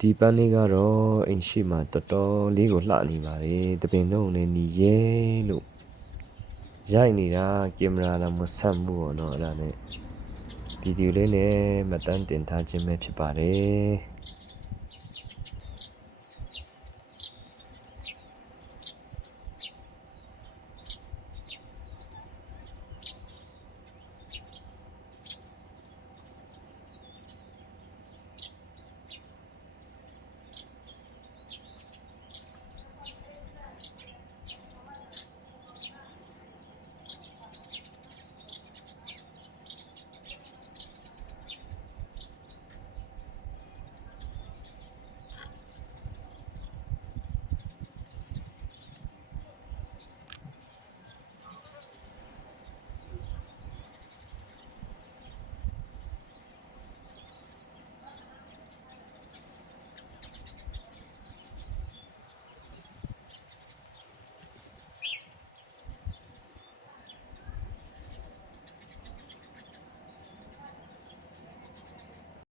ဒီပန်းလေးကတော့အိမ်ရှိမှတော်တော်လေးကိုလှနေပါတယ်တပင်လုံးနဲ့ညီရဲလို့ရိုက်နေတာကင်မရာတော့မဆက်ဘူးပေါ့နော်အဲ့ဒါနဲ့ဗီဒီယိုလေးနဲ့မှတ်တမ်းတင်ထားခြင်းပဲဖြစ်ပါတယ်